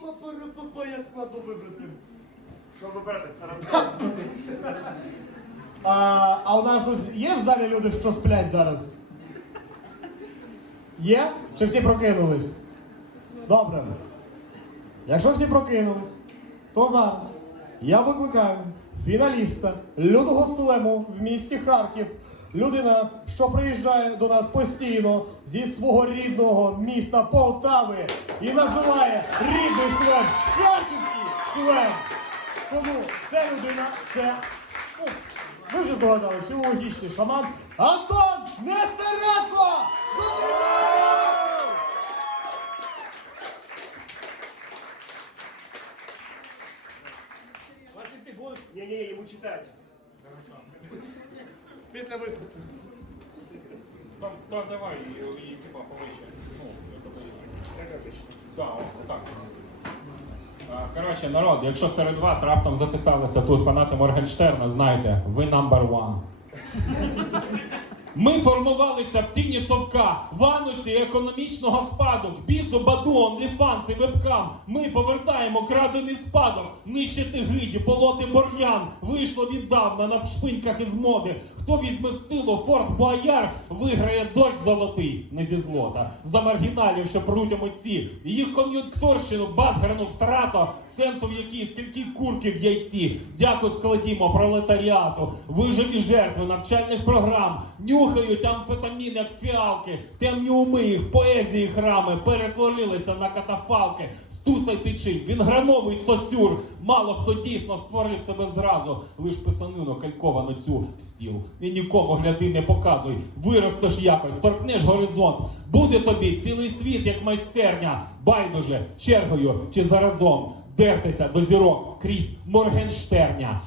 Па-па-па-ра-па-па, Як вибрати. Що вибирати? Це А, а у нас тут є в залі люди, що сплять зараз? Є? Чи всі прокинулись? Добре. Якщо всі прокинулись, то зараз я викликаю фіналіста лютого слему в місті Харків. Людина, що приїжджає до нас постійно зі свого рідного міста Полтави і називає рідний слем Харківський слем. Тому ця людина це. Ну, ви вже здогадалися, філологічний шаман Антон Нестеренко! Вас не всіх будуть? Ні-ні, йому читати. Після виступу. Там, да, давай, і, і типа повище. Ну, це буде. Як обично. Да, о, так. Коротше, народ, якщо серед вас раптом затисалися тут фанати Моргенштерна, знайте, ви number one. Ми формувалися в тіні совка, в анусі економічного спадок, бізу, баду, онліфанс і вебкам. Ми повертаємо крадений спадок, нищити гиді, полоти бур'ян. Вийшло віддавна на вшпиньках із моди. Хто візьме з тилу Форт Бояр, виграє дощ золотий, не зі злота. За маргіналів, що пруть митці. Їх кон'юнкторщину базгранув страто, сенсу в якій стільки курки в яйці. Дякую складімо пролетаріату. Виживі жертви навчальних програм. Нюхають амфетамін, як фіалки. Темні уми їх, поезії храми перетворилися на катафалки. Стусай тичи, він грановий сосюр. Мало хто дійсно створив себе зразу. Лиш писанину кальковану цю стіл. І нікому гляди не показуй. Виростеш якось, торкнеш горизонт. Буде тобі цілий світ, як майстерня. Байдуже, чергою чи заразом. Дертися до зірок крізь Моргенштерня.